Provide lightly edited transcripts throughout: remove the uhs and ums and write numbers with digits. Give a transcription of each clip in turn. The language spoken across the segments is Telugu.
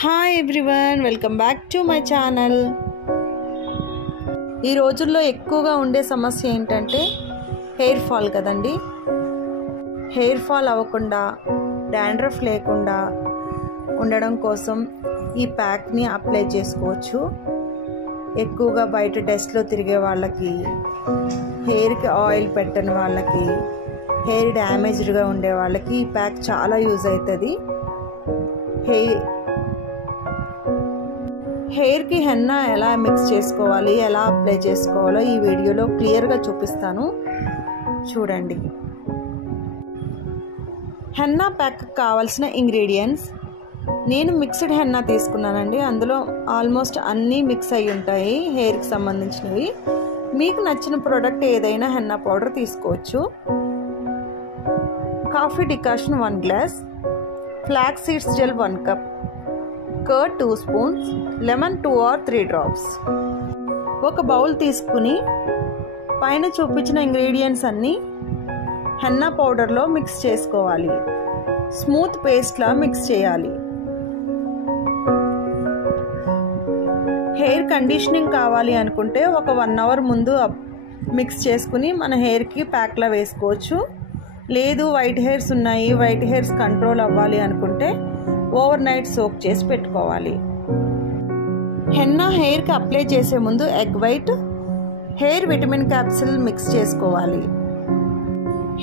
Hi everyone, welcome back to my channel. ఈ రోజుల్లో ఎక్కువగా ఉండే సమస్య ఏంటంటే హెయిర్ ఫాల్ కదండి. హెయిర్ ఫాల్ అవ్వకుండా, డాండ్రఫ్ లేకుండా ఉండడం కోసం ఈ ప్యాక్ని అప్లై చేసుకోవచ్చు. ఎక్కువగా బయట డస్ట్లో తిరిగే వాళ్ళకి, హెయిర్కి ఆయిల్ పెట్టని వాళ్ళకి, హెయిర్ డ్యామేజ్డ్గా ఉండే వాళ్ళకి ఈ ప్యాక్ చాలా యూజ్ అవుతుంది. హెయిర్కి హెన్నా ఎలా మిక్స్ చేసుకోవాలి, ఎలా అప్లై చేసుకోవాలో ఈ వీడియోలో క్లియర్గా చూపిస్తాను, చూడండి. హెన్నా ప్యాక్ కావాల్సిన ఇంగ్రీడియంట్స్, నేను మిక్స్డ్ హెన్నా తీసుకున్నానండి. అందులో ఆల్మోస్ట్ అన్నీ మిక్స్ అయి ఉంటాయి హెయిర్కి సంబంధించినవి. మీకు నచ్చిన ప్రోడక్ట్ ఏదైనా హెన్నా పౌడర్ తీసుకోవచ్చు. Coffee decoction 1 glass, flax seeds gel 1 cup, curd 2 spoons, lemon 2 or 3 drops. ఒక బౌల్ తీసుకుని పైన చూపించిన ఇంగ్రీడియంట్స్ అన్నీ హెన్నా పౌడర్లో మిక్స్ చేసుకోవాలి. స్మూత్ పేస్ట్లా మిక్స్ చేయాలి. హెయిర్ కండిషనింగ్ కావాలి అనుకుంటే ఒక 1 hour ముందు మిక్స్ చేసుకుని మన హెయిర్కి ప్యాక్లా వేసుకోవచ్చు. లేదు వైట్ హెయిర్స్ ఉన్నాయి, వైట్ హెయిర్స్ కంట్రోల్ అవ్వాలి అనుకుంటే ఓవర్ నైట్ సోక్ చేసి పెట్టుకోవాలి. హెన్నా హెయిర్కి అప్లై చేసే ముందు egg white, hair vitamin capsule mix చేసుకోవాలి.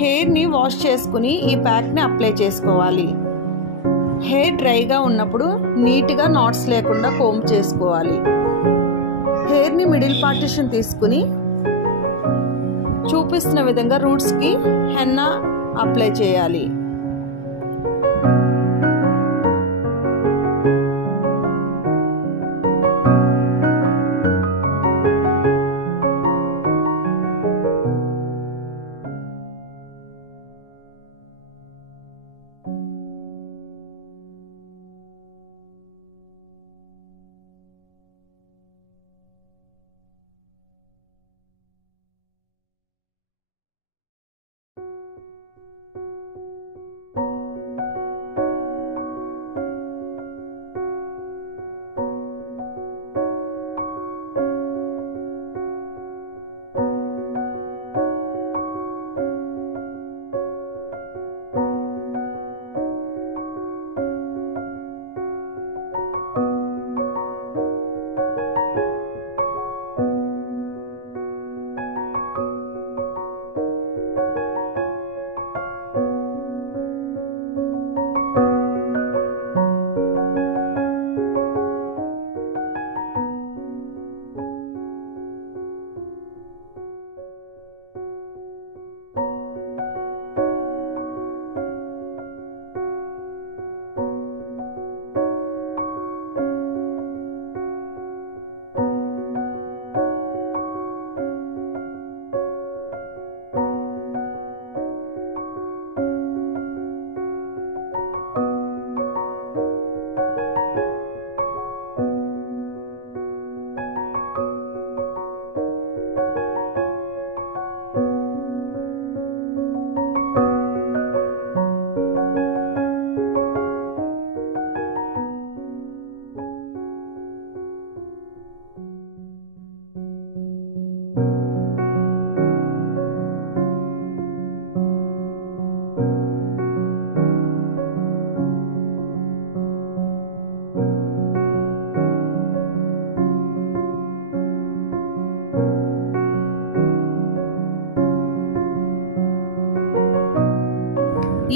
హెయిర్ని వాష్ చేసుకుని ఈ ప్యాక్ని అప్లై చేసుకోవాలి. హెయిర్ డ్రైగా ఉన్నప్పుడు నీట్గా నాట్స్ లేకుండా కోంబ్ చేసుకోవాలి. హెయిర్ని మిడిల్ పార్టిషన్ తీసుకుని చూపిస్తున్న విధంగా రూట్స్కి హెన్నా అప్లై చేయాలి.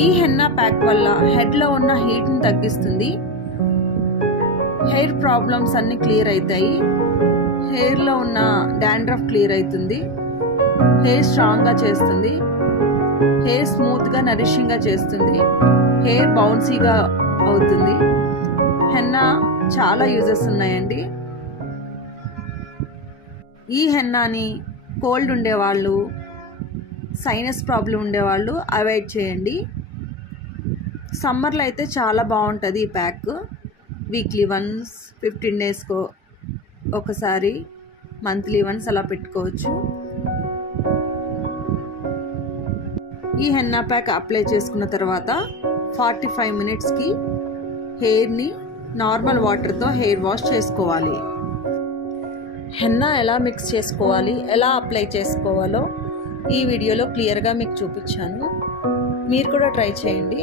ఈ హెన్నా ప్యాక్ వల్ల హెడ్లో ఉన్న హీట్ని తగ్గిస్తుంది. హెయిర్ ప్రాబ్లమ్స్ అన్నీ క్లియర్ అవుతాయి. హెయిర్లో ఉన్న డాండ్రఫ్ క్లియర్ అవుతుంది. హెయిర్ స్ట్రాంగ్గా చేస్తుంది. హెయిర్ స్మూత్గా నరిషింగ్గా చేస్తుంది. హెయిర్ బౌన్సీగా అవుతుంది. హెన్నా చాలా యూజెస్ ఉన్నాయండి. ఈ హెన్నాని కోల్డ్ ఉండేవాళ్ళు, సైనస్ ప్రాబ్లం ఉండేవాళ్ళు అవాయిడ్ చేయండి. సమ్మర్లో అయితే చాలా బాగుంటుంది ఈ ప్యాక్. వీక్లీ వన్స్, 15 డేస్కో ఒకసారి, మంత్లీ వన్స్ అలా పెట్టుకోవచ్చు. ఈ హెన్నా ప్యాక్ అప్లై చేసుకున్న తర్వాత 45 minutesకి హెయిర్ని నార్మల్ వాటర్తో హెయిర్ వాష్ చేసుకోవాలి. హెన్నా ఎలా మిక్స్ చేసుకోవాలి, ఎలా అప్లై చేసుకోవాలో ఈ వీడియోలో క్లియర్గా మీకు చూపించాను. మీరు కూడా ట్రై చేయండి,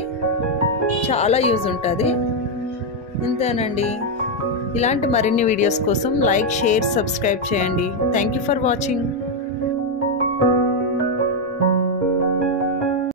చాలా యూజ్ ఉంటుంది. ఇంతేనండి. ఇలాంటి మరిన్ని వీడియోస్ కోసం లైక్, షేర్, సబ్స్క్రైబ్ చేయండి. Thank you for watching.